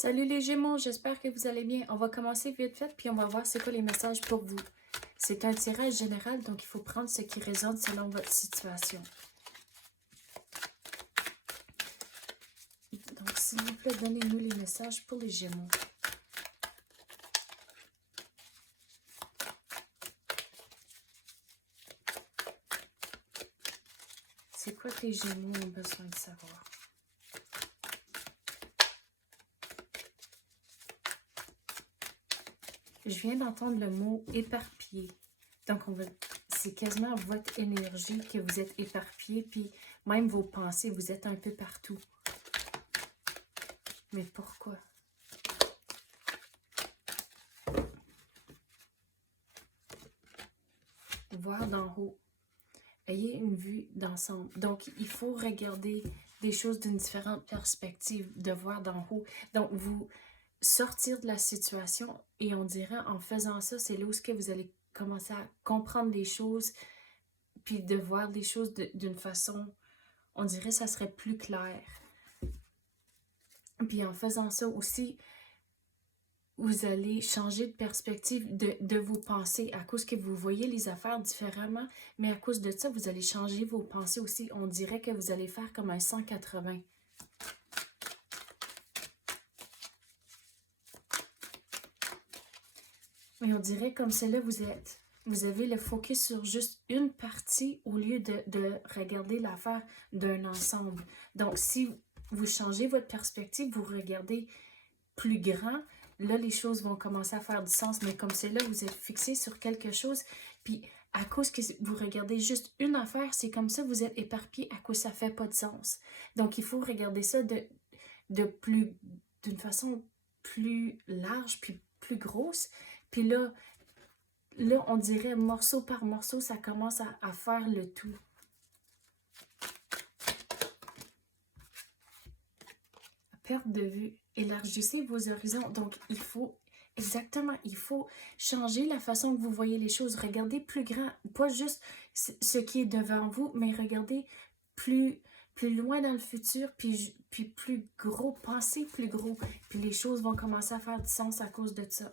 Salut les Gémeaux, j'espère que vous allez bien. On va commencer vite fait, puis on va voir c'est quoi les messages pour vous. C'est un tirage général, donc il faut prendre ce qui résonne selon votre situation. Donc, s'il vous plaît, donnez-nous les messages pour les Gémeaux. C'est quoi que les Gémeaux ont besoin de savoir? Je viens d'entendre le mot éparpillé. Donc, c'est quasiment votre énergie que vous êtes éparpillé, puis même vos pensées, vous êtes un peu partout. Mais pourquoi? Voir d'en haut. Ayez une vue d'ensemble. Donc, il faut regarder des choses d'une différente perspective, de voir d'en haut. Donc, vous sortir de la situation et on dirait en faisant ça, c'est là où vous allez commencer à comprendre les choses puis de voir les choses d'une façon, on dirait ça serait plus clair. Puis en faisant ça aussi, vous allez changer de perspective de vos pensées à cause que vous voyez les affaires différemment, mais à cause de ça, vous allez changer vos pensées aussi. On dirait que vous allez faire comme un 180. Mais on dirait comme cela, vous avez le focus sur juste une partie au lieu de regarder l'affaire d'un ensemble. Donc, si vous changez votre perspective, vous regardez plus grand, là, les choses vont commencer à faire du sens. Mais comme c'est là, vous êtes fixé sur quelque chose, puis à cause que vous regardez juste une affaire, c'est comme ça, vous êtes éparpillé à cause ça ne fait pas de sens. Donc, il faut regarder ça d'une façon plus large, puis plus grosse. Puis là, on dirait morceau par morceau, ça commence à faire le tout. Perte de vue. Élargissez vos horizons. Donc, il faut changer la façon que vous voyez les choses. Regardez plus grand, pas juste ce qui est devant vous, mais regardez plus loin dans le futur, puis plus gros, pensez plus gros. Puis les choses vont commencer à faire du sens à cause de ça.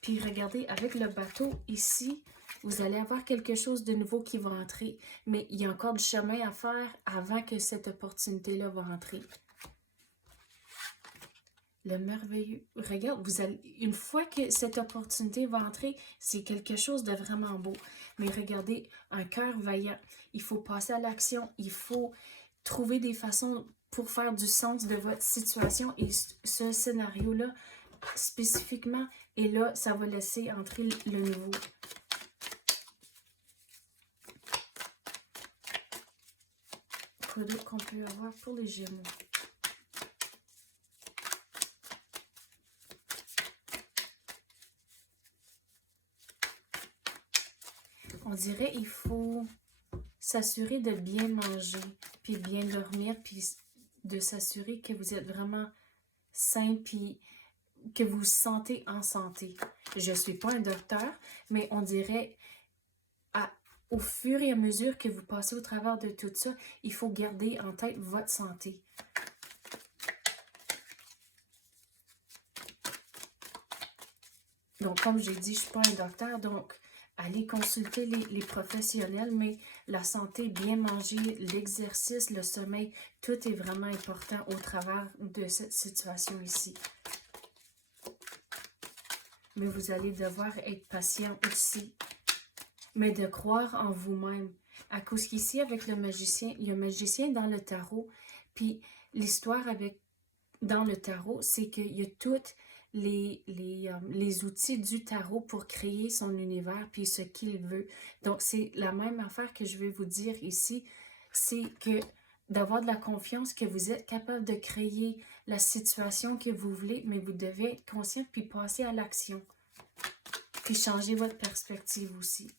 Puis regardez, avec le bateau ici, vous allez avoir quelque chose de nouveau qui va entrer. Mais il y a encore du chemin à faire avant que cette opportunité-là va entrer. Le merveilleux. Regarde, une fois que cette opportunité va entrer, c'est quelque chose de vraiment beau. Mais regardez, un cœur vaillant. Il faut passer à l'action. Il faut trouver des façons pour faire du sens de votre situation. Et ce scénario-là, spécifiquement, et là, ça va laisser entrer le nouveau. Quoi d'autre qu'on peut avoir pour les Gémeaux? On dirait qu'il faut s'assurer de bien manger, puis bien dormir, puis de s'assurer que vous êtes vraiment sain, puis que vous vous sentez en santé. Je ne suis pas un docteur, mais on dirait, au fur et à mesure que vous passez au travers de tout ça, il faut garder en tête votre santé. Donc, comme j'ai dit, je ne suis pas un docteur, donc allez consulter les professionnels, mais la santé, bien manger, l'exercice, le sommeil, tout est vraiment important au travers de cette situation ici. Mais vous allez devoir être patient aussi. Mais de croire en vous-même. À cause qu'ici, avec le magicien, il y a un magicien dans le tarot. Puis l'histoire dans le tarot, c'est qu'il y a toutes les outils du tarot pour créer son univers puis ce qu'il veut. Donc, c'est la même affaire que je vais vous dire ici. C'est que d'avoir de la confiance que vous êtes capable de créer la situation que vous voulez, mais vous devez être conscient puis passer à l'action. Puis changer votre perspective aussi.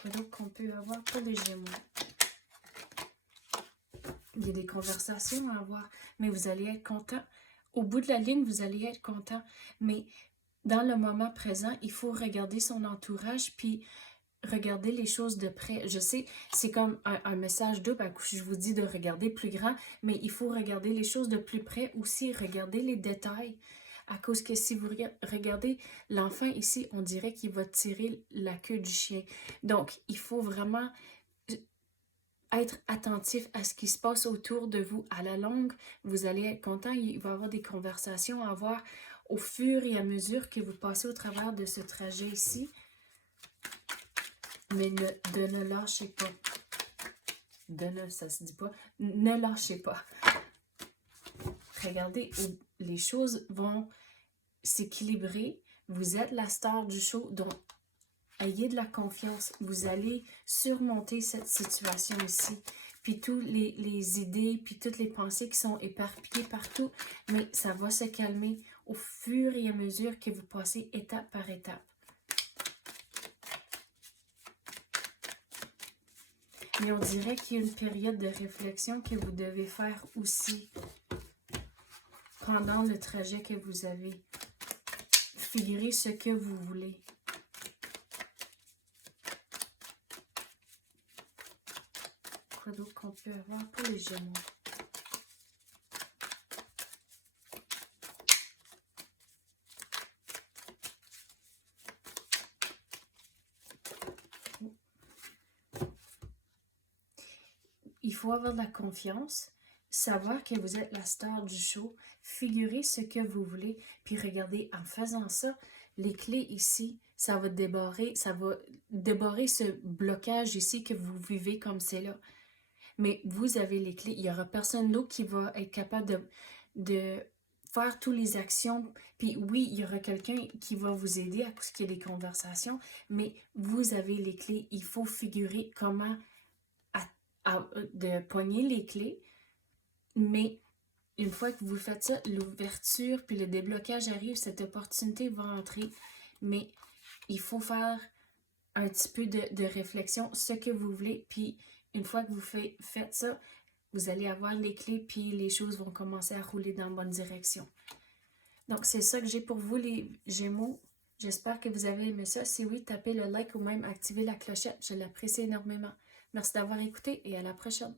Quoi d'autre qu'on peut avoir pour les Gémeaux? Il y a des conversations à avoir, mais vous allez être content. Au bout de la ligne, vous allez être content. Mais dans le moment présent, il faut regarder son entourage, puis regardez les choses de près. Je sais, c'est comme un message double, à coup, je vous dis de regarder plus grand, mais il faut regarder les choses de plus près aussi, regarder les détails. À cause que si vous regardez l'enfant ici, on dirait qu'il va tirer la queue du chien. Donc, il faut vraiment être attentif à ce qui se passe autour de vous. À la longue, vous allez être content, il va y avoir des conversations à avoir au fur et à mesure que vous passez au travers de ce trajet ici. Mais de ne lâchez pas. Ça se dit pas. Ne lâchez pas. Regardez, les choses vont s'équilibrer. Vous êtes la star du show, donc ayez de la confiance. Vous allez surmonter cette situation ici. Puis toutes les idées, puis toutes les pensées qui sont éparpillées partout. Mais ça va se calmer au fur et à mesure que vous passez étape par étape. Mais on dirait qu'il y a une période de réflexion que vous devez faire aussi pendant le trajet que vous avez. Figurez ce que vous voulez. Quoi d'autre qu'on peut avoir pour les Gémeaux? Il faut avoir de la confiance, savoir que vous êtes la star du show, figurer ce que vous voulez, puis regardez, en faisant ça, les clés ici, ça va débarrer ce blocage ici que vous vivez comme c'est là. Mais vous avez les clés, il n'y aura personne d'autre qui va être capable de faire toutes les actions. Puis oui, il y aura quelqu'un qui va vous aider à ce qu'il y ait des conversations, mais vous avez les clés. Il faut figurer comment de pogner les clés, mais une fois que vous faites ça, l'ouverture puis le déblocage arrive, cette opportunité va entrer, mais il faut faire un petit peu de réflexion, ce que vous voulez, puis une fois que vous faites ça, vous allez avoir les clés, puis les choses vont commencer à rouler dans la bonne direction. Donc, c'est ça que j'ai pour vous, les Gémeaux. J'espère que vous avez aimé ça. Si oui, tapez le like ou même activez la clochette. Je l'apprécie énormément. Merci d'avoir écouté et à la prochaine.